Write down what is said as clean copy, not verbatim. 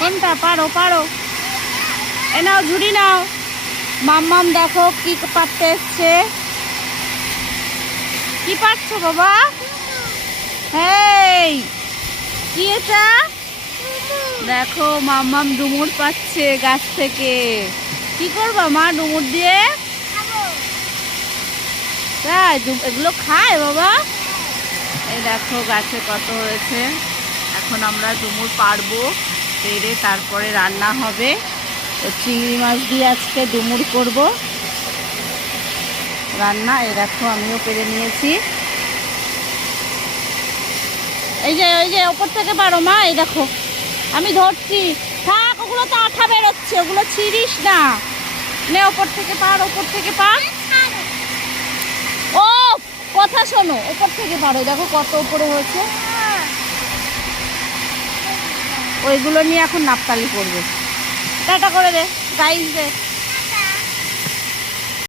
কোনটা? পারো পারো, এ নাও ঝুড়ি নাও। মাম্মাম দেখো কি পারতে এসছে। কি পারছো বাবা? হেই, কি এটা? দেখো মাম্মাম ডুমুর পাচ্ছে গাছ থেকে। কি করবা মা ডুমুর দিয়ে? তাই এগুলো খায় বাবা? এই দেখো গাছে কত হয়েছে। এখন আমরা ডুমুর পারবো, পেরে তারপরে রান্না হবে। তো চিংড়ি মাছ দিয়ে আজকে ডুমুর করব রান্না। এই দেখো আমিও পেরে নিয়েছি। এই যে ওই যে ওপর থেকে পারো মা, এই দেখো আমি ধরছি। থাক, ওগুলো তো আঠা বেরোচ্ছে, ওগুলো ছিঁড়িস না। নে ওপর থেকে পার, ওপর থেকে পার। ও কথা শোনো, ওপর থেকে পারো, দেখো কত উপরে হয়েছে। ওইগুলো নিয়ে এখন নাপতালি করবে। টাটা করে দে, গাইস দে।